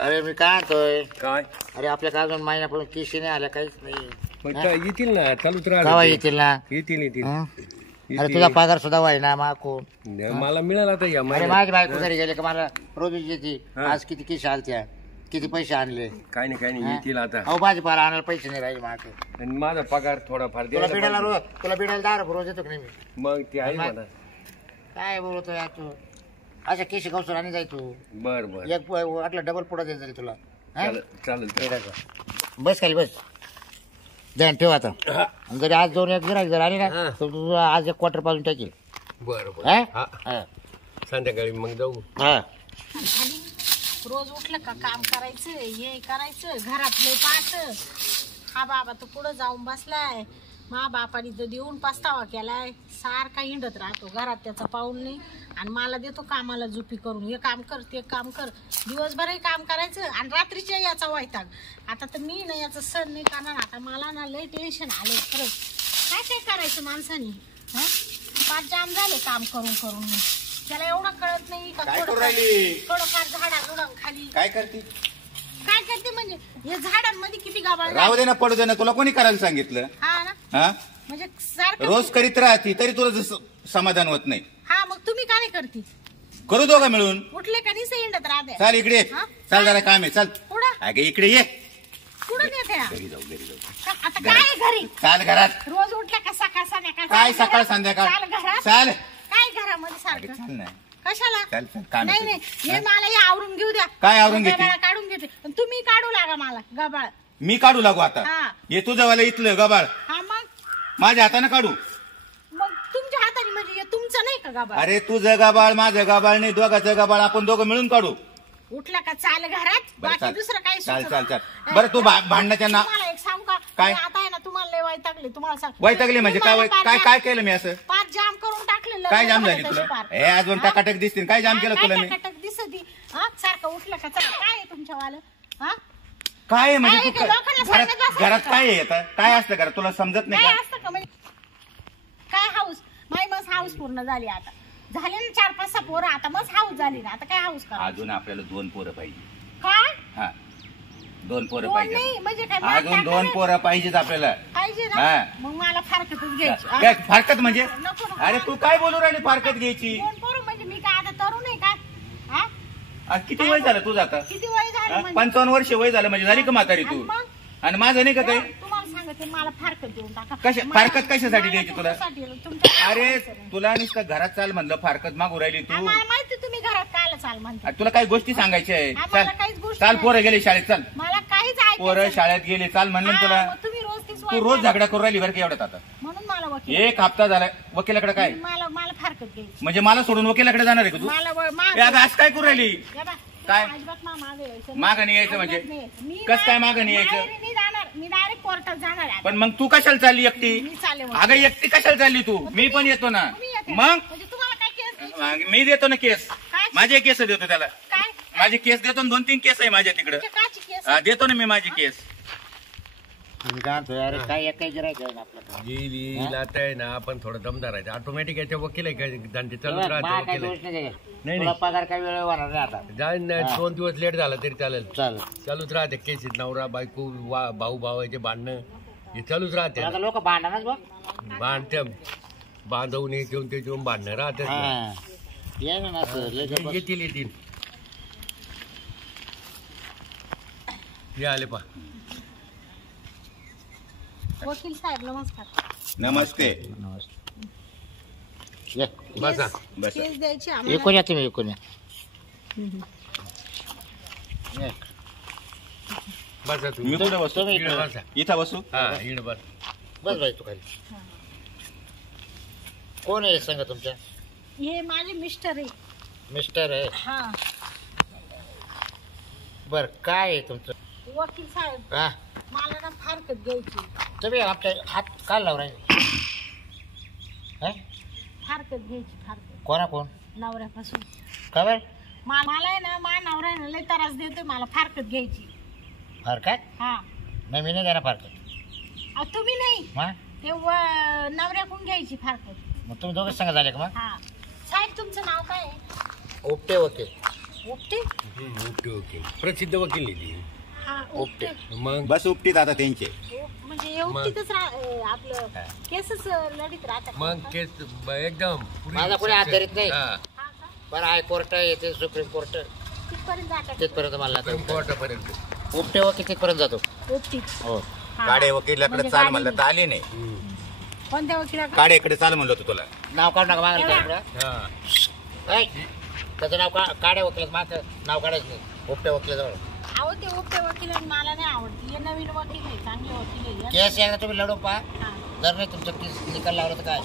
अरे मी काय आणतोय काय अरे आपल्या काय अजून महिन्यापासून किशी नाही आल्या काहीच नाही. मग काय येतील ना चालूच केव्हा राहतील येतील ना? येतील हं? अरे तुझा पगार सुद्धा व्हाय ना माकून. मला मिळाला तर या अरे महिन्यात माझी बायको घरी गेले का मला रोज येते हा. आज किती किशी आलत्या किती पैसे आणले. काय नाही येतील आता. अहो भाजीपाला आणायला पैसे नाही राहिले मागे. आणि माझा पगार थोडाफार तुला द्यायला बिडायला पाहिजे. रोज तुला बिडायला 10 रुपये रोज येतो की नाही मी. मग ते आहे मग- मला. काय बोलतो यार तू अशा केशी गवसून आणि जाय तू बर बर एक वाटलं डबल पुढं द्यायचं रे तुला. हं? चालेल बस खाली बस ध्यान ठेव आता. आणि जरी आज 2 एक गिरायक जर आले ना हा. तर तू आज 1 क्वार्टर पाजून टाकेल. बर बर हं? हा. हं. संध्याकाळी मग जाऊ. हं. रोज उठलं का काम करायचं हे करायचं घरातलं पाहत. हा बाबा तो पुढं जाऊन बसलाय. मा बापाने तर देऊन पस्तावा केलाय. सारखा हिंडत राहतो घरात त्याचा पाऊल नाही आणि मला देतो कामाला जुपी करून हे काम कर ते काम कर. दिवसभरही काम करायचं आणि रात्रीच्या याचा वैताग. आता तर मी ना याचं सण नाही करणार. आता मला ना लय टेन्शन आले खरंच. काय करायचं माणसाने. हं? पाच जाम झाले काम करून करून. त्याला एवढं कळत नाही का थोडंफार झाडा खाली काय करते काय करते म्हणजे हे झाडांमध्ये किती गाभाळ राहू दे ना पडू दे ना तुला कोणी करायला सांगितलं हा ना हा म्हणजे सारखं रोज करीत राहती तरी तुला जसं समाधान होत नाही. हा मग तुम्ही काय नाही करती करू दोघं मिळून. उठले का नाही हिंडत राहते. चाल इकडे ये. हा? चाल जरा काम आहे. चल कुठं अगे इकडे ये. कुठं नेते हा? घरी जाऊ आता काय आहे घरी चाल घरात. रोज उठले का सकाळ संध्याकाळ काय चाल सकाळ घरात? संध्याकाळ चाल घरात चाल काय घरामध्ये अगे सारखं चाल ना. कशाला चाल चाल काम नाही आहे नाही तुझं. हे मला हे आवरून घेऊ द्या. काय आवरून घेते? गबाळ काढून घेते पण तुम्ही काढू लागा मला गबाळ. मी काढू लागू आता. हा. ये तुझं वाला इथलं गबाळ हा मग माझ्या हाताने काढू. मग तुमच्या हाताने म्हणजे हे तुमचं नाही का गबाळ. अरे तुझं गबाळ माझं गबाळ नाही दोघाचं गबाळ आपण दोघं मिळून काढू. उठला का चाल घरात बरं, बाकी चाल. दुसरं काही चाल, सुचत चाल, नाही. चाल. बरं, तू भांडणाच्या ना- तुम्हाला एक सांगू का काय? मी आता आहे ना तुम्हाला लय वैतागले तुम्हाला सांग वैतागले म्हणजे काय तुम्हाला काय पाच काय केलं मी असं. पाच जाम करून टाकले काय जाम झाली तुला हे अजून टकाटक दिसतील. काय जाम केलं तुला मी. टकाटक दिसती हा सारखं उठलं का चला काय आहे तुमच्यावालं हा काय आहे म्हणजे काय तू ते लोकांना सांगत घरात बसायचं घरात का? काय आहे आता काय असतं घरात तुला समजत नाही काय का. असतं का म्हणजे काय हाऊस माय मस हाऊस पूर्ण झाली आता झाले ना 4-5 पोरं आता मस हाऊस झाली ना आता काय हाऊस करा अजून आपल्याला 2 पोरं पाहिजे. काय हा 2 पोरं दोन पाहिजे. नाही म्हणजे काय अजून 2 पोरं पाहिजेत आपल्याला. पाहिजे हा. ना मग मला फारकतच घ्यायची काय फारकत म्हणजे नको, नको. अरे तू काय बोलू राहिली फारकत घ्यायची. 2 पोरं म्हणजे मी काय आता तरुण आहे काय हा आज किती वय झालं तुझं आता. किती वय झालं म्हणजे 55 वर्ष वय झालं म्हणजे झाली का म्हातारी आणि तू. मग? आणि माझं नाही का काही. तुम्हाला सांगते मला फारकत देऊन टाका कशा- मला- फारकत कशासाठी मला द्यायची तुला? तुमच्यासाठी- तुमच्या- अरे तुला नुसतं घरात चाल म्हणलं फारकत मागू राहिली तू. मला माहिती तुम्ही घरात कायला चाल म्हणते अरे तुला काही गोष्टी सांगायच्या आहे. आम्हाला काहीच गोष्टी चाल नाही. पोरं गेले शाळेत चाल. मला काहीच पोरं ऐकायचं शाळेत गेले चाल म्हणलं ना हा, तुला. मग तुम्ही रोज तीच तू रोज झगडा करून राहिली बरं का एवढ्यात आता. म्हणून मला वकील 1 हप्ता झाला वकिलाकडे काय मला मला फारकत घ्यायची म्हणजे मला सोडून वकिलाकडे जाणार आहे का तू. मला ए, अगं, आज काय करू राहिली. काय? अजिबात मागे यायचं नाही. मागं नाही यायचं म्हणजे? अजिबात नाही यायचं. मी कसं काय मागं नाही यायचं? माहेरी नाही जाणार मी डायरेक्ट कोर्टात जाणार आहे. पण मग तू कशाला चालली एकटी. मी चालले मग. अगं एकटी कशाला चालली तू. मी पण येतो ना. तुम्ही येते. मग म्हणजे तुम्हाला काय केस द्यायची? मी देतो ना केस. काय? माझे केस देतो त्याला. काय माझे केस देतो ना 2-3 केस आहे माझ्या तिकडं. तुमच्या काची केस देतो ना मी माझे केस. मी काय म्हणतोय अरे काय एक काही गिरायक आहे ना आपल्याकडे. येईल आता आहे ना आपण थोडं दमदार आहे ऑटोमॅटिक याच्या वकील आहे काय धंदे चालूच मला राहते काय वकील दोष आहे. नाही नाही, तुला नाही. पगार काय वेळ होणार नाही आता. जाईन ना 2 दिवस लेट झाला तरी चालेल चालेल चालूच राहते केसीत नवरा बायको भाऊ भावाचे भांडणं हे चालूच राहते आता लोक भांडणच बघ. भांडते बांधवून हे घेऊन ते घेऊन भांडणं राहते हा ये ना असं लय जबरदस्त. येतील हे आले पा वकील साहेब नमस्कार नमस्ते. ये. बसा बस केस द्यायची एकूण आम्हाला या तुम्ही एकूण या. ये. बसा मी तुम्ही कुठे बसतो तुम्ही इकडे बसा इथं बसू. हा इकडे बस बस बाई तू खाली. कोण आहे सांगा तुमच्या. हे माझे मिस्टर आहे मिस्टर आहे. हा बर काय आहे तुमचं. वकील साहेब हा मला ना फारकत घ्यायची तुम्ही आमच्या हात काल लावून राहिले. हा? फारकत घ्यायची फारकत कोणा कोण नवऱ्यापासून का बर मला आहे ना मा नवरा आहे ना लय त्रास देतोय मला फारकत घ्यायची फार काय हा नाही मी नाही देणार फार काय. अहो, तुम्ही नाही हा ते नवऱ्याकडून घ्यायची फारकत मग तुम्ही दोघं सांगा झाले का मग. हा साहेब तुमचं नाव काय आहे उपटे वकील. उपटे उपटे वकील प्रसिद्ध वकील आहे ती. हा उपटे मग बस उपटीत आता त्यांचे म्हणजे उपटीतच आपलं केसच लढीत राहतात मग केस एकदम माझा कोणी हात धरीत नाही. हा. हा का? बरं हायकोर्ट येते सुप्रीम कोर्ट तिथपर्यंत जातात तिथपर्यंत मला सुप्रीम कोर्टापर्यंत उपटे वकील तिथपर्यंत जातो. उपटीत हो हा. काडे वकिलाकडे म्हणजे चाल गाडी म्हणलं तर आली नाही. कोणत्या वकिलाकडे काडेकडे चाल म्हणलं होतं तुला. नाव काढू नका मागायला एवढा? हा. त्याचं नाव काढे वकील माझं नाव काढायचं नाही. उपटे वकिलाजवळ अहो ते उपटे वकील आणि मला नाही आवडते हे नवीन वकील आहे चांगले वकील आहे केस एकदा तुम्ही लढून पहा. हा. जर नाही तुमचं केस निकाल लावला तर काय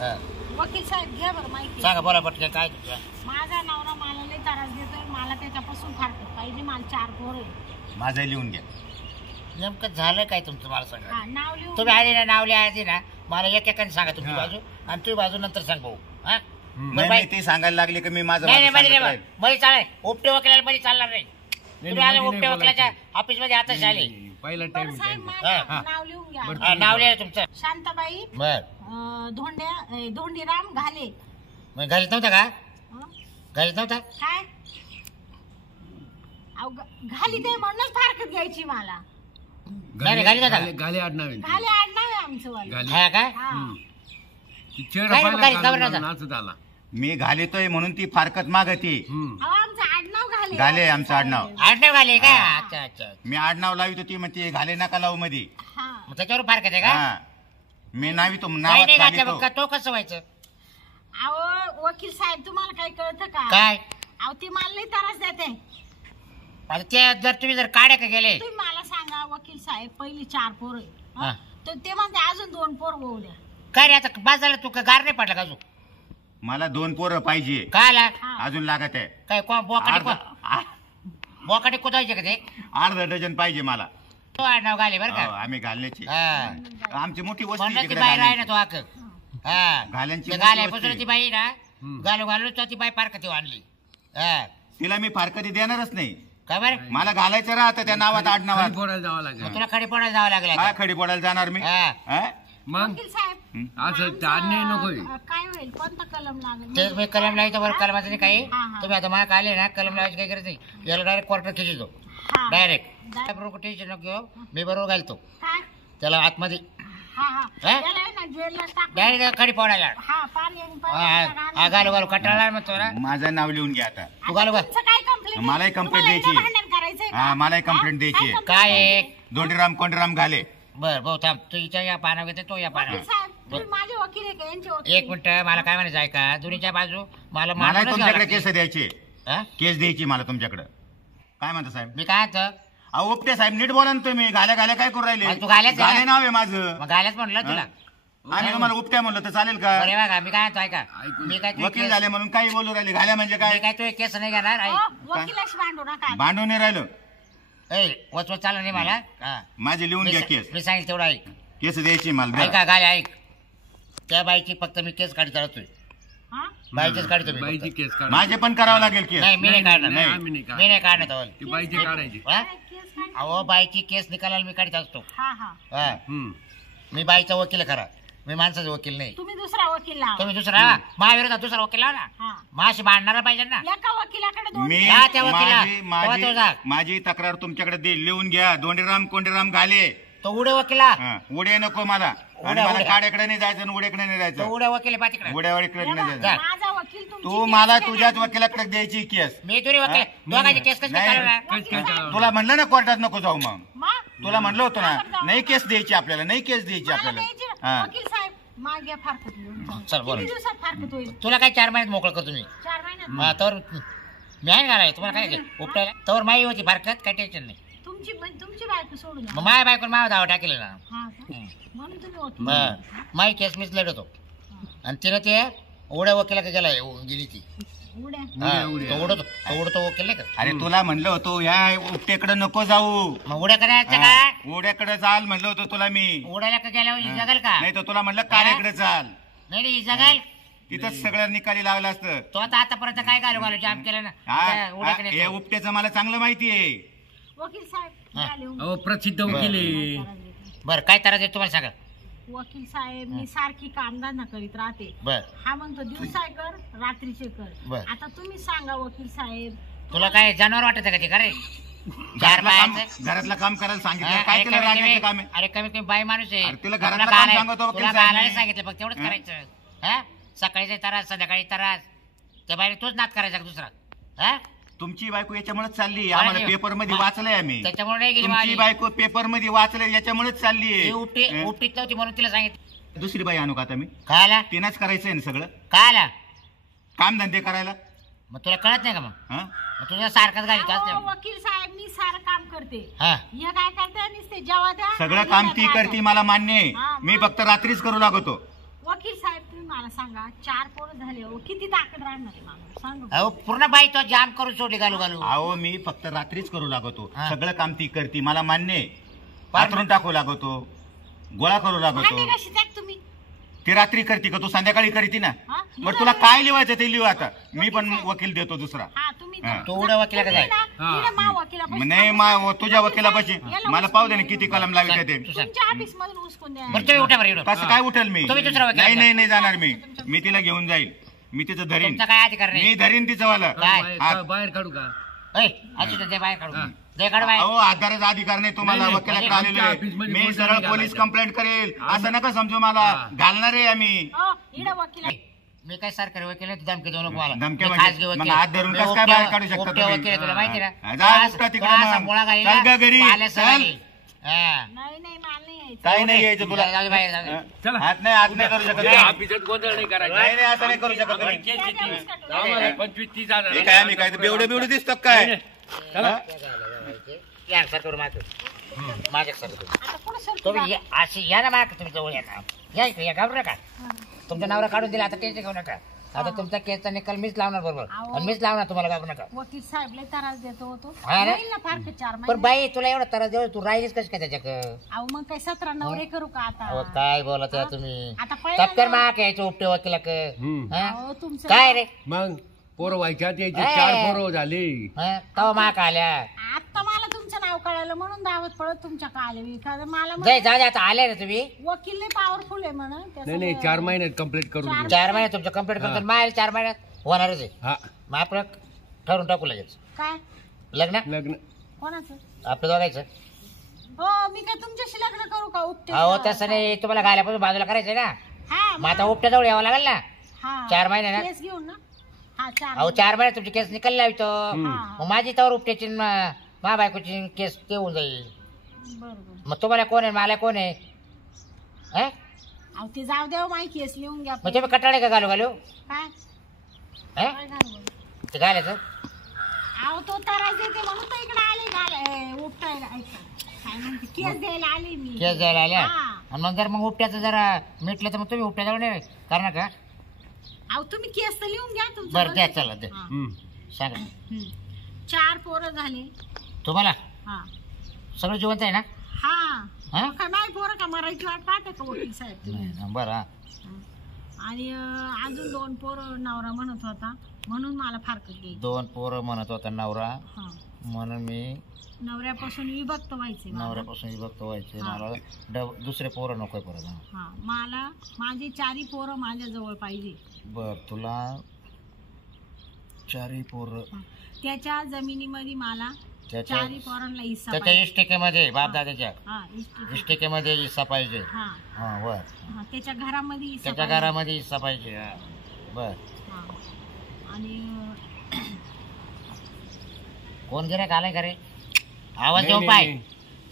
हा. वकील साहेब घ्या बरं माहिती सांगा बोला पटकन काय तुमचं. माझा नवरा मला लई त्रास देतोय मला त्याच्यापासून फारकत पाहिजे मला 4 पोर आहे माझं लिहून घ्या. नेमकं झालं काय तुमचं मला सांगा. हा नाव लिहून तुम्ही आले ना नावले आधी ना मला एक एकाने सांगा तुमची हा. बाजू आणि तुम्ही बाजू नंतर सांग भाऊ. हा नाही नाही, ते सांगायला लागले की मी माझं नाही नाही माझं मध्ये सांगत राहील. मध्ये चालेल. उपटे वकिलाला मध्ये चालणार नाही. तुम्ही आले मध्ये उपटे नाही वकिलाच्या ऑफिस मध्ये आताच आले. पहिला बरं टाइम साहेब हा, माझं हा. नाव लिहून घ्या बरं. हा, नाव लिहा तुमचं. शांताबाई बर धोंडीराम घाले मग घरीच नव्हता का हं? घरीच नव्हता. काय अहो, घाली ते म्हणूनच फारकत घ्यायची मला नाही, घाली नका. घाले आडनाव आहे. घाले आडनाव आहे आमचं वालं घाले हा का हा ती चेहरा काय पाहिला घाली, का खबर नव्हता. नाचत आला. मी घालितोय म्हणून ती फारकत मागती. अहो आमचं आडनाव घाले घाले आमचं आडनाव. आडनाव घाले का अच्छा अच्छा मी आडनाव लावित होती म्हणते घाले नका लावू मध्ये. हा मग त्याच्यावर फार आहे का हा मी नावितो काही नावात नाही घालितो. घातलं मग तो कसं व्हायचं अहो वकील साहेब तुम्हाला काही कळतं का काय अहो ती मला लई त्रास देते आता ते जर तुम्ही जर काढे का गेले तुम्ही मला सांगा वकील साहेब पहिली 4 पोर आहे हा. हं? तर ते म्हणते अजून 2 पोर होऊ द्या काय रे आता बस झालं तू का गार नाही पडला का अजून मला 2 पोरं पाहिजे. काय आला हा. अजून लागत आहे. काय बोकाटे बोकाटे कुदायचे का ते अर्धा डझन पाहिजे मला. तो आडनाव घाले बरं हो, का आम्ही घालण्याची हा आमची मोठी वस्ती म्हणलं ती तिकडे बाई राही ना घालण्याची. तो आक हा घाल्यांची ते मोठी घाल्यापासून वस्ती. ती बाई ना घालू घालू तो ती बाई पार कधी आणली हा तिला मी फारकती देणारच नाही. काय बरं मला घालायचं राहतं त्या नावात आडनावात. खाली फोडायला जावं मग लागेल. तुला खडी पडायला जावं लागलं काय आता. खडी पडायला जाणार मी. हा. हा? मग वकील साहेब असं आमचं, अन्याय नकोय. काय होईल कोणता कलम लागेल ते मी कलम लावायचं बरं कलमाचं नाही काही हा, हा. तुम्ही आता मला आले ना कलम लावायची काही गरज नाही याला डायरेक्ट क्वार्टर खिचितो हा. डायरेक्ट बरोबर टेन्शन नको घेऊ. मी बरोबर घालतो काय त्याला आतमध्ये हा हा हा? याला आहे ना जेलला टाक डायरेक्ट खडी पडायला हा पाणी आणि हा घालू घालू कटाळा म्हणतो ना माझं नाव लिहून घ्या आता. तू घालू घाल तुमचं काय कंप्लेंट मलाही complaint द्यायची. हा, मलाही complaint द्यायची आहे. काय आहे? दोंडीराम कोंडीराम घाले. बर भाऊ थांब तू हिच्या या पानावर घेते तो या पानावर माझे वकील आहे का यांचे वकील एक मिनिट मला काय म्हणायचं आहे का दोन्हीच्या बाजू मला मला मानूनच तुमच्याकडे घ्यावं केस द्यायचे. हा? केस द्यायची मला तुमच्याकडे. काय म्हणता साहेब. मी काय म्हणतो अहो उपटे साहेब नीट बोला ना तुम्ही. घाल्या घाल्या काय करू राहिले. तू घाल्याच आहे घाले ना? नाव आहे माझं. मग घालायच म्हणलं तुला आणि तुम्हाला उपट्या म्हणलं तर चालेल का. बरे बघा मी काय म्हणतो ऐका मी काय तुझी वकील केस- झाले म्हणून काही बोलू राहिले. घाल्या म्हणजे मी काय. काय तुझे केस नाही घेणार हो, वकिलाशी भांडू नका भांडून नाही राहिलो. वचवत चाललं नाही मला हा. माझे लिहून घ्या केस. मी सांगितलं तेवढं ऐक केस द्यायची मला द्या. ऐका गाले ऐक त्या बाईची फक्त मी केस काढी चालतोय हा बाईचीच काढतो मी बाईची फक्त. केस काढ. माझे पण करावं लागेल केस. नाही मी नाही काढणार नाही, नाही. आम्ही नाही मी काढणार. नाही काढणार तवल. ती बाईची काढायची. हा? केस काय अहो बाईची केस निकालाला मी काढीत असतो हा हा हा. हम्म. मी बाईचा वकील खरा मी माणसाचा वकील नाही तुम्ही दुसरा वकील लावा तुम्ही दुसरा महाविरोधात दुसरा वकील लावा ना हा माशी भांडणारा पाहिजे ना एका वकिलाकडे 2 मी जा त्या वकिला. माझी तेव्हा तो जा. माझी माझी तक्रार तुमच्याकडे लिहून घ्या. दोंडीराम कोंडीराम घाले. तो उडे वकिला हा, उडे नको मला. आणि उड्या, मला उड्या. काड्याकडे नाही जायचं आणि उड्याकडे नाही तो जायचं. उडे वकील आहे पातीकडे उड्यावाडीकडे नाही तेव्हा जायचं. माझा वकील तुमची तू केस मला घेणार. तुझ्याच वकिलाकडे द्यायची केस. मी तुरी वकील आहे. दोघांची केस कशी नाही. चालवणार केस काय चालवणार? तुला म्हणलं ना कोर्टात नको जाऊ मग. मग तुला म्हणलं होतं बरोबर ना जाऊ नाही नका. केस द्यायची आपल्याला. नाही केस द्यायची मला आपल्याला. द्यायची ना. हा. वकील साहेब मागे फारकत लिहून चल, बोला. किती दिवसात फारकत होईल तुला काय 4 महिन्यात मोकळं करतो मी 4 महिन्यात हा, तर मी आहे घालाय तुम्हाला काय उपटायला तर माई होती फारकत काय टेन्शन नाही तुमची बायको सोडून मग माय बायकोन माव धाव टाकेल ना हा का? म्हणून तुम्ही वकील बर माई केस मीच लढवतो आणि तिनं ते उड्या वकिला का गेला गेली ती उड्या हा, उड्या. तो उडतो वकील नाही का अरे तुला म्हणलं होतं या उपटेकडे नको जाऊ. मग उड्या करायचं हा, का उड्याकडे चाल म्हणलं होतं तुला मी. उडायला का गेल्यावर ही जगल का नाही तर तुला म्हणलं काड्याकडे चाल. नाही नाही ही जगल तिथंच सगळं निकाली लागलं असतं. तो आता आतापर्यंत काय घालू जाम केलं ना त्या उड्याकडे हे येतो. उपट्याचं मला चांगलं माहिती आहे. वकील साहेब हा. द्या लिहून. अहो प्रसिद्ध वकील आहे. बरं काय त्रास आहे तुम्हाला सांगा वकील साहेब मी सारखी कामधंदा करीत राहते. बर हा म्हणतो दिवसा कर रात्रीचे कर. बर. आता तुम्ही सांगा वकील साहेब. तुला काय जनावर वाटत का ते का रे? चार बायाचं घरातलं काम करायला सांगितलं हा, काय अरे केलं कमीत रागायचं काम कमी- आहे अरे कमीत कमी बाई माणूस आहे. अरे तिला तुला घरातलं गालाय- काम सांगतो वकील तुला साहेब. गालायला सांगितलं फक्त तेवढंच हा? करायचं. हा सकाळी त्रास संध्याकाळी त्रास त्या बाईने तोच नाद करायचा का दुसरा? हा तुमची बायको याच्यामुळेच चालली आम्हाला अरे, पेपर मध्ये वाचलंय आम्ही. त्याच्यामुळे नाही गेली तुमची माझी. बायको पेपर मध्ये वाचलंय याच्यामुळेच चालली ती उपटी आहे उपटीत नव्हती म्हणून तिला सांगितलं. दुसरी बाई आणू का आता मी? काय आला तिनंच करायचंय ना सगळं काय आला काम धंदे करायला. मग तुला कळत नाही का मग? हा मग तुझ्या सारखाच घालीत अहो, असते. वकील साहेब मी सारं काम करते. हा हे काय करते नुसते जेव्हा द्या सगळं आणि काम हिला ती द्या. करते मला मान्य आहे. हा, मी मग? फक्त रात्रीच करू लागतो. वकील साहेब तुम्ही मला सांगा 4 पोरं झाले हो किती ताकद राहणार आहे मला सांगा. अहो पूर्ण बाई तो जाम करून सोडली घालू घालू. अहो मी फक्त रात्रीच करू लागतो. हा. सगळं काम ती करते मला मान्य आहे. पाथरून टाकू लागतो गोळा करू लागतो. भांडे कशी द्या तुम्ही. ती रात्री करते का तू संध्याकाळी करते ना? हा? बरं तुला काय लिवायचं ते लिहू आता. मी पण वकील देतो दुसरा. हा तुम्ही हा. तू उड्या वकिलाकडे जाय. नाही तुझ्या वकिलापाशी मला पाहू दे ना किती कलम लागले ते. तू सांग. तुमच्या ऑफिस मधून उचकून द्या. बरं तुम्ही उठा बरं इकडं. कसं काय उठेल मी? तुम्ही दुसरा वकील नाही घ्या. नाही नाही जाणार मी तिला घेऊन जाईल. मी तिचं धरीन. तुमचा काय अधिकार मी नाही. धरीन तिचं वाला. काय? बाहेर काढू का? ऐ, असू दे, दे बाहेर काढू हा. दे काढ बाहेर. अहो आधाराचा अधिकार नाही तुम्हाला. नाही, वकिलाकडे म्हणजे आलेलो आमच्या आहे. ऑफिसमध्ये मी कोणी सरळ नाही पोलीस घालायचं. कंप्लेंट करेल असं नका समजू मला. हा. घालणार आहे आम्ही. हो, इकडं वकील आहे. मी काय सरकारी वकील आहे, तू धमकी देऊ नको मला. धमक्या मी म्हणजे? खाजगी वकील मग आहे. हात धरून मी कसं काय उपट्या- बाहेर काढू शकता उपट्या तुम्ही? वकील आहे, तुला माहिती ना? हा, जा तो उपटा असा- तिकडं तो असा मग. मुळा घालीला, चल ग घरी. पाल्या चल. सवारी. हा. नाही नाही मला नाही यायचं. काही नाही यायचं तुला. जाऊ दे बाहेर, जाऊ दे. हा? चला. हात नाही करू शकत या तुम्ही. ऑफिसात गोंधळ नाही करायचा. नाही नाही असं नाही करू शकत तुम्ही. केस किती? त्याच्यावरच काढून आम्हाला 25-30 हजार. हे काय आम्ही काय बेवढे बेवढे दिसतात काय? चला. हा? या सर करू मागे मागे सर करू. आता पुढे सरकू तुम्ही जा. अशी या ना माग तुम्ही जवळ या ना. या इकडे या घाबरू नका. तुमच्या नवरा काढून दिला आता टेन्शन घेऊ नका. आता तुमचा केसचा निकाल मीच लावणार बरोबर. अहो. आणि मीच लावणार तुम्हाला घाबरू नका. वकील साहेब लय त्रास देतो होतो. हा रे? येईल ना फार का 4 पण महिने. बाई तुला एवढा त्रास देऊ तू राहिलीस कशी काय त्याच्याकडं? अहो मग काय 17 नवरे करू का अहो आता. काय बोलत आहे तुम्ही? आता पहिलं टक्कर ना- माग यायचं उपटे वकिलाक. हम्म. अहो तुमचं काय रे मग पोरं व्हायच्यात यायचे ए. 4 पोरं झाले. तवा माग आल्या. आता मला तुमचं नाव कळालं म्हणून दावत पडत तुमच्या आले मी कारण मला जाय जाऊ दे आता आले रे तुम्ही. वकील लय पॉवरफुल आहे म्हणून नाही नाही 4 महिन्यात कम्प्लीट करून देऊ. 4 महिन्यात तुमचं कम्प्लीट करतो. मायल 4 महिन्यात होणारच आहे. हा मग आपलं ठरवून टाकू लगेच काय लग्न लग्न. कोणाचं. आपलं दोघायचं. हो मी काय तुमच्याशी लग्न करू का उपटे. अहो तसं नाही तुम्हाला घाल्यापासून बाजूला करायचंय ना. हा मग आता उपट्या जवळ यावं लागेल ना. हा 4 महिने ना. केस घेऊन ना. हा 4 अहो 4 महिन्यात तुमची केस निकाल लावतो. हा. मग माझी तवर उपट्याची मा बायकोची केस ते होऊन जाईल. बरोबर. मग तुम्हाला कोण आहे मला कोण आहे? हं? अहो ते जाऊ द्या माही केस लिहून घ्या. मग तुम्ही कटाळे का घालू घालू? काय हं? काय घालू? ते घालायचं. अहो तो त्रास देते म्हणून तर इकडे आले उपटायला. ऐका काय म्हणते केस द्यायला आले मी. केस द्यायला आल्या. हा. आणि मग जर मग उपट्याचं जरा मिटलं तर मग तुम्ही उपट्या जवळ नाही करणार का? अहो तुम्ही केस तर लिहून घ्या तुमचं. बरं द्या चला द्या हा. हम्म. सांगा. 4 पोरं झाले. तुम्हाला हा सगळं जिवंत आहे ना? हा हा? मग काय माय पोरं का मराठी वाट पाहते का वकील साहेब तुम्ही. नाही, बरं हा. आणि अजून 2 पोरं नवरा म्हणत होता म्हणून मला फारकत घ्यायची. 2 पोरं म्हणत होता नवरा हा म्हणून मी नवऱ्यापासून विभक्त व्हायचे मला. नवऱ्यापासून विभक्त व्हायचे. हा. मला दुसरे पोरं नकोय परत. हा मला माझे 4 पोरं माझ्या जवळ पाहिजे. बर तुला 4 पोरं. हा. त्याच्या जमिनीमध्ये मला त्याच्या 4 पोरांना हिस्सा त्याच्या पाहिजे. इष्टिकेमध्ये बापदादाच्या हा इष्ट- इष्टिकेमध्ये हिस्सा पाहिजे. हा हा बर. हा, त्याच्या घरामध्ये हिस्सा त्याच्या पाहिजे. घरामध्ये हिस्सा पाहिजे. हा. बर. हा. आणि कोण गिऱ्हाईक आलाय का रे? आवाज नाही, देऊ नाही, पाय. नाही.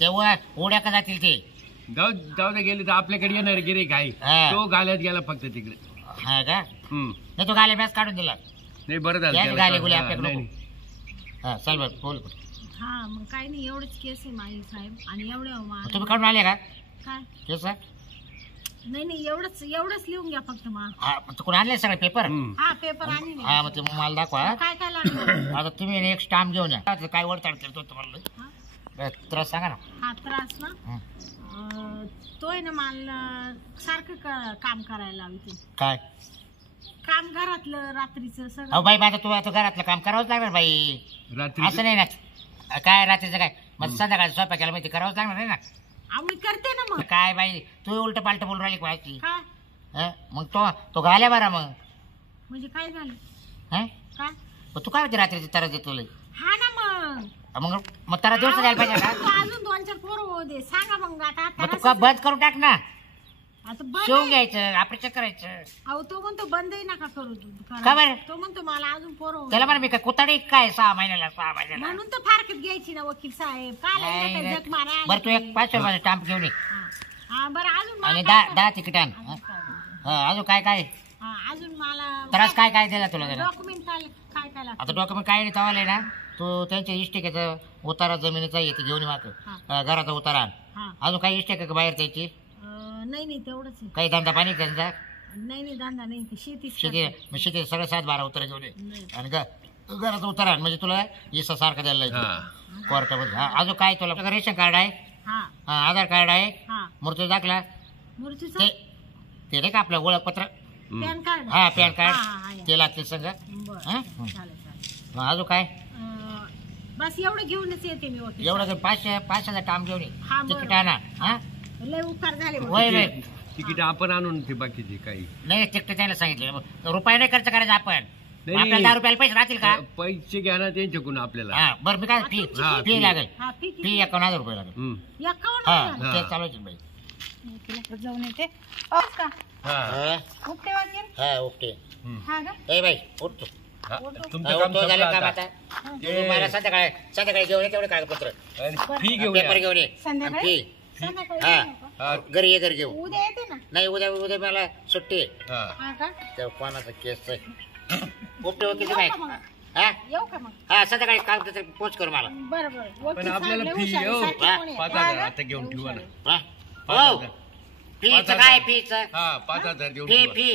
तेव्हा उड्या का जातील ते? जाऊ दे गेले तर आपल्याकडे येणार गिरेक आहे. हा. तो घालत गेला फक्त तिकडे. हा का? हम्म. नाही तो गाले मॅच काढून दिला. नाही बरं झालं या त्याला गाले कळलं. गुले हा, आपल्याकडे नाही, नको. नाही. हा चल बर बोल. हा मग काही नाही एवढंच केस आहे माझी साहेब. आणि एवढं तुम्ही काढून आले का काय केस? नाही नाही एवढंच लिहून घ्या फक्त मा. हा कोण आणले सगळे पेपर? हम्म. हा पेपर आणि हा मग ते मला दाखवा. काय काय लागलं. आता तुम्ही एक स्टाम्प घेऊन या. काय वडताड करतो तुम्हाला हा? बरं, त्रास सांगा ना. हा त्रास ना हं. तो आहे ना मला सारखं काम करायला लावते. काय? काम घरातलं रात्रीचं अहो सगळं. बाई माझं तू आता घरातलं काम करावंच लागणार बाई. रात्री असं नाही ना काय रात्रीचं काय मग संध्याकाळी स्वयंपाक केला माहिती करावंच लागणार नाही ना. मी करते ना मग. काय बाई तू उलट पालट बोलून राहिली व्हायची. काय मग तो घाल्या बरा मग. म्हणजे काय झालं हं? काय? मग तू काय होती रात्री तारा देतो हा ना मग. मग तारा दिवस द्यायला पाहिजे का? तू अजून 2-4 पोरं होऊ दे. सांगा मग आता. मग तू का बंद करून टाक ना. आता बंद शिवून आहे. घ्यायचं ऑपरेशन करायचं. अहो तो म्हणतो बंदही नका करू तू. का बरं? तो म्हणतो मला अजून पोरं होऊ त्याला दे. म्हणा मी काय कुताडी काय 6 महिन्याला म्हणून तर फारकत घ्यायची ना वकील साहेब. काय जग मारा. बरं तू एक 500 रुपयाचा स्टाम्प घेऊन ये हा बरं अजून आणि मला 10 तिकीट आण. अजून काय काय अजून मला त्रास काय दिला तुला जरा? डॉक्युमेंट काय काय काय लागतं? आता डॉक्युमेंट काय नाही तवाले ना तू त्यांच्या इष्टिकेचं उतारा जमिनीचा येते घेऊन ये माग घराचा उतारा आण. हा अजून काही इष्टिक का बाहेर त्याची नाही तेवढंच आहे. काही धंदा पाणी त्यांचा नाही धंदा नाही ते शेतीच शेती करते. शेती सगळं 7-12 उतारा घेऊन ये नाही. आणि घराचा उतारा आण. म्हणजे तुला इसा सारखं द्यायला लागेल कोर्टामध्ये. अजून काय तुला रेशन कार्ड आहे हा आधार कार्ड आहे हा मृत्यू दाखला मूर्तीचं ते नाही का आपलं ओळखपत्र पॅन कार्ड. हा पॅन हा, कार्ड हा, या. ते लागते सगळं. बरं हा? चालेल अजून काय बस एवढं घेऊनच येते मी वकील. एवढं 500 टाम घेऊन ये हा, बरं. तिकीट आणा. हा लय उपकार झाले वकील. वय वय तिकीट आपण आणून ते बाकीचे काही नाही तिकीट त्याला सांगितले रुपये नाही खर्च करायचा आपण. नाही. आपल्याला 10 रुपयाला पैसे राहतील का? पैसे घ्या ना त्यांच्याकडून आपल्याला. हा बरं मी काय फी हा, फी फी. लागेल. हा ठीक फी 51,000 रुपये लागेल. हम्म. आहे. 51 हा हजार. ते चालवायचे बाई. वकिलाकडे जाऊन येते. हो का? हा. हा उपटे वकील. हा, ओके. हम्म. हा का? ए बाई उठ तू. हा, हा, तुमचं काम उठतो झालं संपलं काम आता. आता. तू मला संध्याकाळी घेऊन ये तेवढे कागदपत्र आणि फी घेऊन पेपर या. घेऊन ये संध्याकाळी? आणि फी संध्याकाळी हा. येऊ का? हा. घरी ये घरी घेऊ. उद्या येते ना. नाही उद्या मला सुट्टी आहे. हा. हा का? त्या कोणाचा केस आहे उपटे वकील काय येऊ का मग? हा येऊ का मग? हा संध्याकाळी कागदपत्र पोच कर मला. बरं बरं. पण वकील आपल्याला साहेब लय फी हुशार आहे. येऊ. साठी हा. कोणी आहे? 5,000 हा आता घेऊन का? ठेवा ना. हा? 5,000. हो फीच काय फीच हा 5,000 देऊन फी ठेवा. फी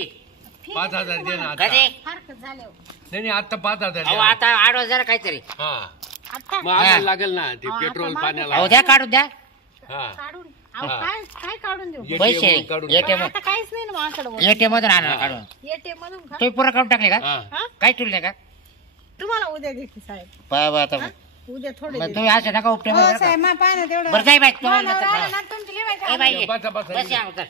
फी 5,000 देते दे ना तुम्हाला. आता. कधी फारकत झाले हो. नाही आता 5,000 अहो द्या. आता 8,000 काहीतरी. हा आता मग आम्हाला लागेल ना ते हा, पेट्रोल आता पाण्याला. अहो द्या काढून द्या हा काढून अहो, हा. काय काढून देऊ? ATM पण पैसे काढून एटीएम आता काहीच नाही ना माझ्याकडे. एटीएम मधून आणा काढून. एटीएम मधून का? तुम्ही पुरा काढून टाकले का हा. हा? काय ठेवले का तुम्हाला उद्या देते साहेब. पहा आता हा? उद्या थोडे मग देते. तुम्ही असं नका उपटे हो साहेब मा पाय ना तेवढं. बरं जाई बाई मानावर राहिलं तुम्हाला ना तुमची लिवायची ए बाई बसा, बसा, बस या उतर.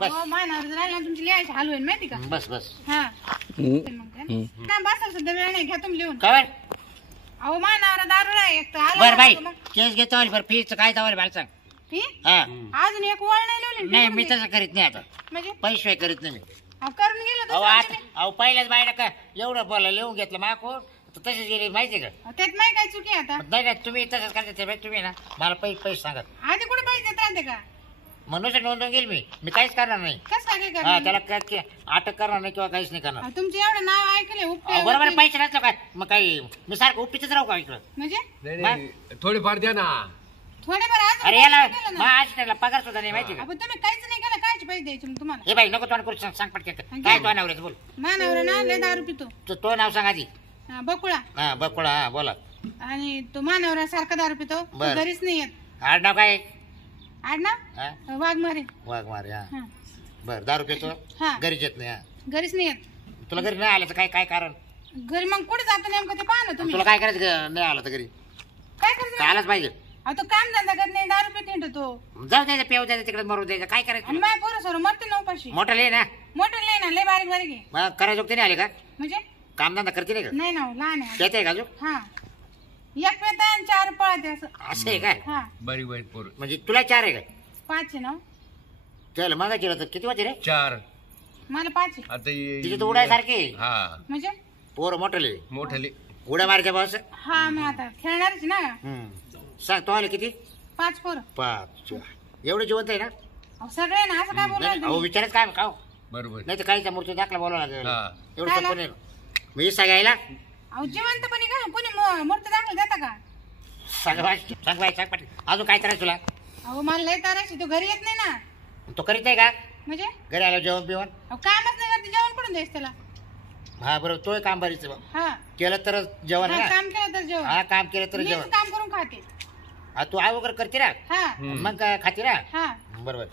बस हो मानावर राहिलं ना तुमची लिहायची हाल होईल माहिती का? बस बस हा ना बसा सुद्धा वेळ नाही घ्या तुम्ही लिहून. काय अहो मानावर दारू नाही एक तर आलं बरं बाई ना केस घेतो बरं फीच काय तवाल मला सांग. फी? हा अजून एक वळ नाही लिहिली नाही मी तसं करीत नाही आता म्हणजे पैसे करीत नाही मी. अहो, करून गेलं अहो दुसऱ्या आता दिवशी. अहो पहिल्याच बायला का एवढं बोला लिहून घेतलं माको तसेच गेली माहिती का. अहो, त्यात नाही काय चुकी आता. नाही नाही तुम्ही तसंच करते बाई तुम्ही ना मला पैसे सांगा आधी कुठे पैसे देत राहते का? म्हणून नोंदवून गेली मी काहीच करणार नाही. कसं काय हा करणार? त्याला अटक करणार नाही किंवा काहीच नाही करणार. अहो, तुमचे एवढं नाव ऐकले उपटे अहो, बरोबर वकील. पैसे नसलं काय मग काही मी सारखं उपटीच राहू का इकडं. म्हणजे नाही नाही थोडेफार द्या ना. थोडेफार अजून अरे याला पैसे केलं मग ना. आज त्याला पगार सुद्धा नाही माहिती का. अहो, तुम्ही काहीच नाही केलं कायचे पैसे द्यायचे मग तुम्हाला? हे बाई नको तोंड करू सांग पटकन काय तो नवऱ्याचं बोल. मानावर ना लय दारू पितो. तो नाव सांग आधी. हा, बकुळा. हा बकुळा हा बोला. आणि तो मानावर सारखा दारू पितो. तो बरं. घरीच नाही येत. आडनाव काय आड हा ना वाघमारे. वाघ मारे हा हा बर दारू पितो हा. घरीच येत नाही हा. घरीच नाही येत. तुला घरी नाही आलं तर काय काय कारण घरी मग कुठे जातो नेमकं ते पाहा ना तुम्ही. तुला काय करायचं नाही आलं तर घरी काय करायचं? काय आलंच पाहिजे. अहो, तो काम धंदा करत नाही दारू पित हिंडतो तो. जाऊ द्यायचं पेऊ द्यायचं तिकडे मरू द्यायचं काय करायचं आणि तुला? माझ्या पोरं सोरं मरते ना उपाशी. मोठं लिहि ना मोठं नाही ना लय बारीक बारीक आहे. मग करायचं नाही आले का म्हणजे कामधंदा करते नाही का नाही ना हो, लहान आहे. त्याच आहे का अजून हा एक पेता आणि 4 पळते असं. असं आहे काय हा बरी वाईट पोर. म्हणजे तुला 4 आहे का 5 आहे ना हो. चल मग केलं तर किती वाजे रे 4 मला 5 आहे. आता तिची तर उडायसारखी हा म्हणजे पोर मोठं लिहि मोठ्याले. उड्या मारायच्या बस हा मग आता खेळणारच ना. सांग तो आले किती 5 पोरं. 5 एवढं जिवंत आहे ना. अहो, सगळे ना असं काय नाही, बोलायला अहो तुम्ही? विचारच काय खाऊ बरोबर. नाही तर काहीचा मूर्ती दाखला बोलावं लागेल हा. एवढं काय सोपं नाही मी सांगायला अहो जिवंतपणे का कोणी मूर्ती दाखल देता का? सांग बाई सांग पाटील अजून काय करायचं तुला अहो मला लय तारायची तो घरी येत नाही ना. तो करीत नाही का म्हणजे घरी आलो जेवण बिवण अहो कामच नाही करते जेवण कुठून द्यायच त्याला. हा बरोबर तोय काम बरीच हा केलं तर जेवण आहे हा, ना काम केलं तर जेवण. हा काम केलं तर मीच जेवण काम करून खाते. हा तू आई वगैरे करते ना हा हम्म. मग काय खाते ना हा बरोबर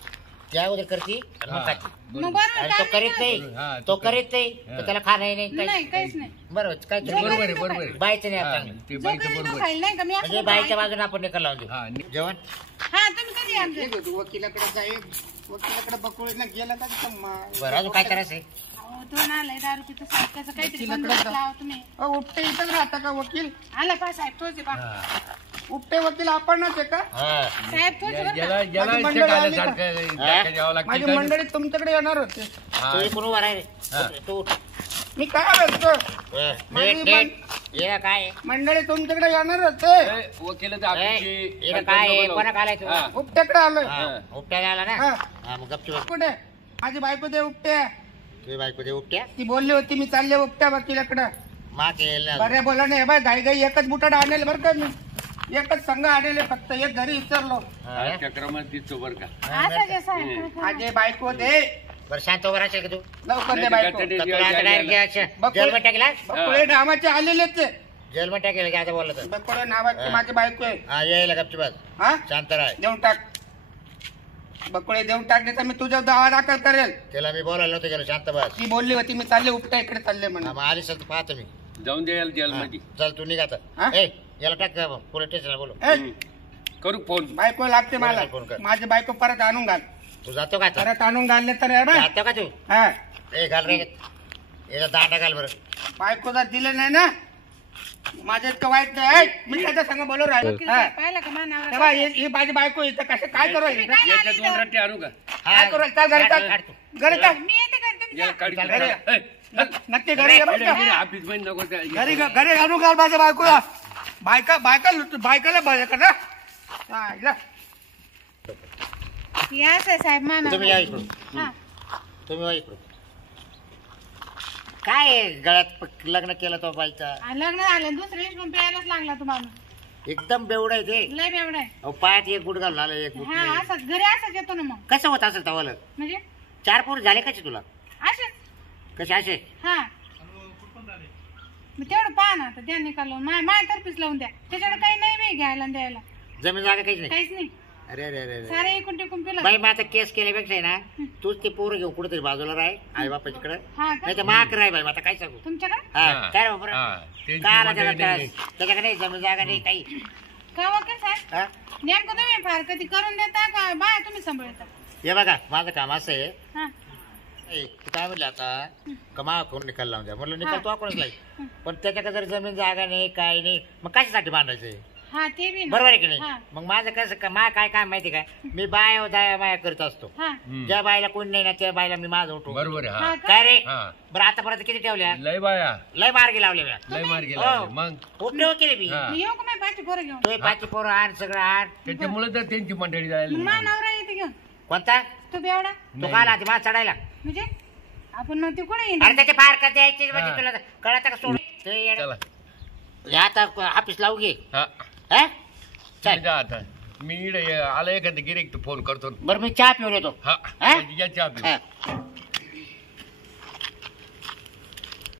त्या अगोदर करती आणि मग खाती. मग बरोबर आणि तो काम करीत नाही हा, नाही तो तो करीत नाही हा. तर त्याला खाणं नाही करत. नाही काहीच नाही बरोबर काय बरोबर आहे बरोबर आहे बायचं नाही हा, आपण ते जो बाईचं करेल तो बरोबर आहे. खाईल नाही का मी असं म्हणजे बाईच्या बाजूने आपण निकाल लावून देऊ हा जेवण हा तुम्ही कधी आमचे वकिलाकडे जाईल वकिलाकडे बकुळीला गेला का तिथं बरं अजून काय करायचंय तो नालाय दारू पितो साहेब त्याचं काहीतरी वकिलाकडे बंदोबस्त जा. लावा तुम्ही उपटे इथंच राहता का वकील आला पा साहेब तोच आहे पा हा. उपटे वकील आपणच आहे का हा साहेब तोच आहे बरं का? याला माझी इथे मंडळी काय आली का? सारखं धक्का द्यावं लागतं माझी का? मंडळी तुमच्याकडे येणार होते हा. तू इकडून उभा राह रे. हा. तू उठ. मी काय म्हणतो माझी ये काय आहे? मंडळी तुमच्याकडे येणार होते ए, वकिलाचं ऑफिसची ये काय आहे? नको कोणा लावू. आलाय तू हा. उपट्याकडे आलोय हा, उपट्याला आला ना हा. हा मग गपची बस. कुठे माझी बायको दे उपट्या तुझी बायको दे उपट्या ती बोलली होती मी चालले उपट्या वकिलाकडे मा केलं ना. बरे बोला नाही बाय घाई घाई एकच बुटाड आणेल बरं का मी एकच संघ आणले फक्त एक घरी विचारलो हा. हा, चक्रमात दिसतो बरं का असं जे साहेब माझे बायको दे बरं शांत उभा राहशील का तू लवकर दे बायको नाही, का तुला आता डायरेक्ट बकुळे- जेलमध्ये टाकेला बकुळे नावाचे आलेलेच आहे. जेलमध्ये टाकेल की आता बोललं तर बकुळे नावाचे माझी बायको आहे हा यायला गपची बस हा शांत राह देऊन टाक बकुळे देऊन टाकले तर मी तुझ्या दावा दाखल करेल त्याला मी बोलायला नव्हतं गेलो शांत बस ती बोलली होती मी चालले उपटा इकडे चालले म्हणून हा, मग आली सर तू पाहतो मी जाऊन द्यायला जेलमध्ये हा, चल तू निघा हा? आता ए याला टाक पोलीस स्टेशनला बोलू ए, करू फोन बायको लागते मला फोन कर. माझी बायको परत आणून घाल तू जातो का आता परत आणून घालले तर आहे बा. जातो का तू हा ए घाल रे याचा दांडा घाल बरं बायको जर दिले नाही ना माझं इतकं वाईट नाही ऐक, मी त्याच्या संग बोलू राहिलो हा. पाहिलं का तेव्हा मानावर ही माझी बायको इथं कसं काय करू राहिली? याच्या दोन रट्टे आणू का काय करू राहिली? चाल घरी काढ, चाल काढ तू. घरी चाल मी येते का तुम्ही याला काढ चल, घरी. घरी. ए, नक्की घरी ये बरं का? ऑफिस मध्ये नको त्या- घरी घरी आणू घाल माझ्या बायकोला बायकाला बरं का ना हा, इकडं. या साहेब तुम्ही या मानावर इकडून हा तुम्ही या इकडून काय आहे? गळ्यात लग्न केलं तो बाईचा लग्न झालं दुसऱ्या दिवशी प्यायलाच लागला तुम्हाला एकदम बेवडा आहे ते लय बेवडा आहे अहो, पायात एक गुट घालून आलं एक गुट हा नाही. असंच घरी असंच येतो ना मग कसं होत असेल तवाला म्हणजे 4 पोर झाले कसे तुला असेच कसे असे हा मग तेवढं पहा ना आता द्या निकालून माझ्या तर्फीच लावून द्या त्याच्याकडे काही नाही मी घ्यायला आणि द्यायला जमीन जागा काहीच नाही काहीच नाही अरे अरे अरे अरे सारे एकूण टिकून पिलं बाई मग आता केस केल्यापेक्षा आहे ना तूच ते पोरं घेऊ कुठेतरी बाजूला राह आई बापाच्याकडे हा का नाही तर माक राह बाई मग आता काय सांगू तुमच्याकडे हा हा. काय रे बाबा? हा, त्यांची काय आला त्याला मंडळी नाही. त्रास? त्याच्याकडे नाही जमीन जागा नाही काही का वकील साहेब हा? नेमकं तुम्ही फार कधी करून देता का बाय तुम्ही सांभाळता हे बघा माझं काम असं आहे हा ए, तू काय म्हणलं आता कमा करून निकाल लावून द्या म्हटलं निकाल हा. तो आपणच लाईल पण त्याच्याकडे जर जमीन जागा नाही काय नाही मग कशासाठी बांधायचंय हा ते बी ना. बरोबर आहे की नाही हा मग माझं कसं मा काय काम माहिती काय मी बाया दया माया करत असतो हा हम्म. ज्या बाईला कोण नाही ना त्या बाईला मी माझं उठू बरोबर आहे हा हा का? काय रे हा बरं आतापर्यंत किती ठेवल्या लय बाया लय मार्गी लावले लय मार गेला हो. मग खूप ठेव केले मी हा. मी येऊ का माझी पाठी पोरं घेऊन तो पाची पोरं आण सगळं आण त्याच्यामुळे तर त्यांची मंडळी मग जायला मा नवरा येते घेऊन कोणता तू बेवडा तो नाही. काल आधी माझ चढायला म्हणजे आपण मग ते कुठे अरे त्याचे फार का द्यायचे म्हणजे हा. तुला कळत का सोड ते येडं. चला हे आता ऑफिस लावू घे हा हा? तुम्ही चल जा आता मी इकडे आला एखादं गिरेक फोन करतो बरं मी चहा पिऊन येतो हा हा? या चहा पिऊ. हा.